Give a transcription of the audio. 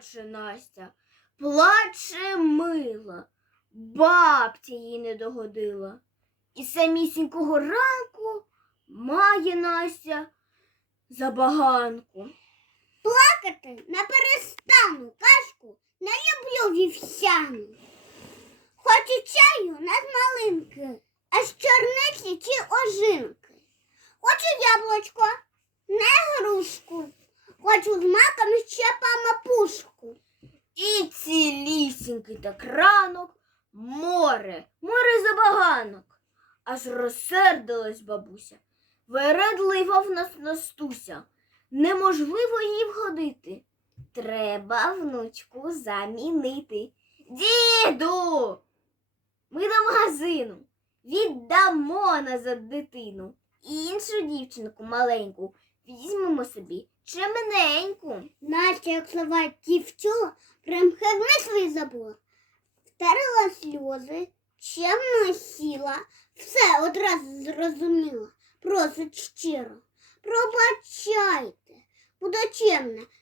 плаче Настя, плаче мила, бабця їй не догодила. І самісінького ранку має Настя забаганку. Плакати не перестану, кашку не люблю вівсяну. Хочу чаю з малинки, а з чорниці чи ожинки. Хочу яблучко, не грушку. Хочу з маком ще памапушку. І цілісінький так ранок море, море забаганок. Аж розсердилась бабуся. Вередлива в нас Настуся. Неможливо її вгодити. Треба внучку замінити. Діду, ми до магазину віддамо назад дитину. Іншу дівчинку маленьку візьмемо собі чемененьку. Настя, як слова дівчу, примхивне примхи свій забор, Втерла сльози, чемно сіла, все одразу зрозуміла, просить щиро. Пробачайте, буду чемна, не міняйте.